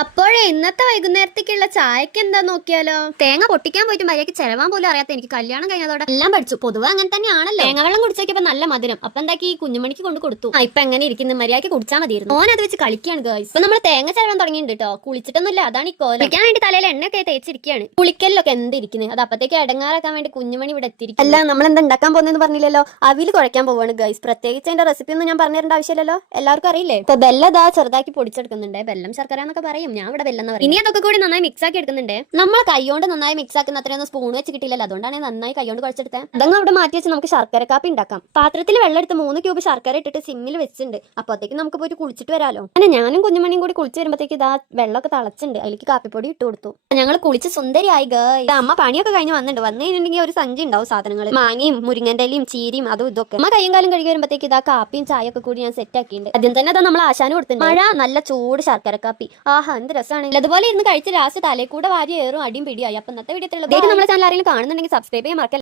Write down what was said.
അപ്പോഴേ ഇന്നത്തെ വൈകുന്നേരത്തേക്കുള്ള ചായക്ക് എന്താ നോക്കിയാലോ? തേങ്ങ പൊട്ടിക്കാൻ പോയിട്ട് മര്യാദയ്ക്ക് ചെലവാൻ പോലും അറിയാത്ത എനിക്ക് കല്യാണം കഴിഞ്ഞതോടെ എല്ലാം പഠിച്ചു. പൊതുവെ അങ്ങനെ തന്നെയാണല്ലോ. തേങ്ങ വെള്ളം കുടിച്ചേക്കപ്പോ നല്ല മധുരം. അപ്പൊ എന്താക്കി ഈ കുഞ്ഞുമണിക്ക് കൊണ്ട് കൊടുത്തു. ഇപ്പൊ എങ്ങനെ ഇരിക്കുന്നു? മര്യാദയ്ക്ക് കുടിച്ചാൽ മതിയായിരുന്നു. ഓൻ അത് വെച്ച് കളിക്കുകയാണ് ഗൈസ്. ഇപ്പൊ നമ്മൾ തേങ്ങ ചെലവാൻ തുടങ്ങിയിട്ടുണ്ട് കേട്ടോ. കുളിച്ചിട്ടൊന്നുമില്ല, അതാണ് ഈ കോലം. കുളിക്കാൻ വേണ്ടി തലയിൽ എണ്ണയൊക്കെ തേച്ചിരിക്കുകയാണ്. കുളിക്കലൊക്കെ എന്തിരിക്കുന്നത്? അത് അപ്പത്തേക്ക് ഇടങ്ങാറാക്കാൻ വേണ്ടി കുഞ്ഞുമണി ഇവിടെ എത്തിയിരിക്കും. അല്ല, നമ്മൾ എന്താ ഉണ്ടാക്കാൻ പോകുന്നതെന്ന് പറഞ്ഞില്ലല്ലോ. അവിൽ കുഴക്കാൻ പോവാണ് ഗൈസ്. പ്രത്യേകിച്ച് അതിന്റെ റെസിപ്പി ഒന്നും ഞാൻ പറഞ്ഞു തരേണ്ട ആവശ്യമില്ലല്ലോ, എല്ലാവർക്കും അറിയില്ലേ. ഇപ്പൊ ബെല്ലതാ ചെറുതാക്കി പൊടിച്ചെടുക്കുന്നുണ്ട്. ബെല്ലം ശർക്കര എന്നൊക്കെ പറയും, ഞാൻ ഇവിടെ ബെല്ലം എന്ന് പറയും. ഇനി അതൊക്കെ കൂടി നന്നായി മിക്സ് ആക്കി എടുക്കുന്നുണ്ട്. നമ്മൾ കൈകൊണ്ട് നന്നായി മിക്സ് ആക്കുന്ന അത്രയൊന്നും സ്പൂൺ വെച്ച് കിട്ടില്ലല്ലോ, അതുകൊണ്ടാണ് നന്നായി കൈകൊണ്ട് കുഴച്ചെടുത്തത്. അതങ്ങ് അവിടെ മാറ്റി വെച്ച് നമുക്ക് ശർക്കര കാപ്പി ഉണ്ടാക്കാം. പാത്രത്തിൽ വെള്ളം എടുത്ത് 3 ക്യൂബ് ശർക്കര ഇട്ടിട്ട് സിമ്മിൽ വെച്ചിട്ടുണ്ട്. അപ്പോഴത്തേക്ക് നമുക്ക് പോയിട്ട് കുളിച്ചിട്ട് വരാലോ. അങ്ങനെ ഞാനും കുഞ്ഞുമണിയും കൂടി കുളിച്ച് വരുമ്പോഴത്തേക്ക് ഇതാ വെള്ളമൊക്കെ തിളച്ചിട്ടുണ്ട്. അതിലേക്ക് കാപ്പിപ്പൊടി ഇട്ട് കൊടുത്തു. ഞങ്ങൾ കുളിച്ച് സുന്ദരിയായി ഗൈസ്. അമ്മ പണിയൊക്കെ കഴിഞ്ഞ് വന്നിട്ടുണ്ട്. വന്നു കഴിഞ്ഞിട്ടുണ്ടെങ്കിൽ ഒരു സഞ്ചി ഉണ്ടാവും സാധനങ്ങൾ, മാങ്ങയും മുരിങ്ങന്റെ ഇലയും ചീരിയും അതും ഇതൊക്കെ. അമ്മ കയ്യും കാലം കഴുകി വരുമ്പോഴത്തേക്ക് ഇതാ കാപ്പിയും ചായയൊക്കെ കൂടി ഞാൻ സെറ്റ് ആക്കിയിട്ടുണ്ട്. ആദ്യം തന്നെ അതാ നമ്മൾ ആശാനും കൊടുത്തിട്ടുണ്ട്. മഴ നല്ല ചൂട് ശർക്കര കാപ്പി, ആഹാ എന്ത് രസമാണ്. അതുപോലെ ഇരുന്ന് കഴിച്ച് ലാസ്റ്റ് തലേ കൂടെ വാരി ഏറും അടിയും പിടിയായി. അപ്പൊ ഇന്നത്തെ വീഡിയോ നമ്മുടെ ചാനൽ ആരെങ്കിലും കാണുന്നുണ്ടെങ്കിൽ സബ്സ്ക്രൈബ് ചെയ്യാൻ മറക്കല്ല.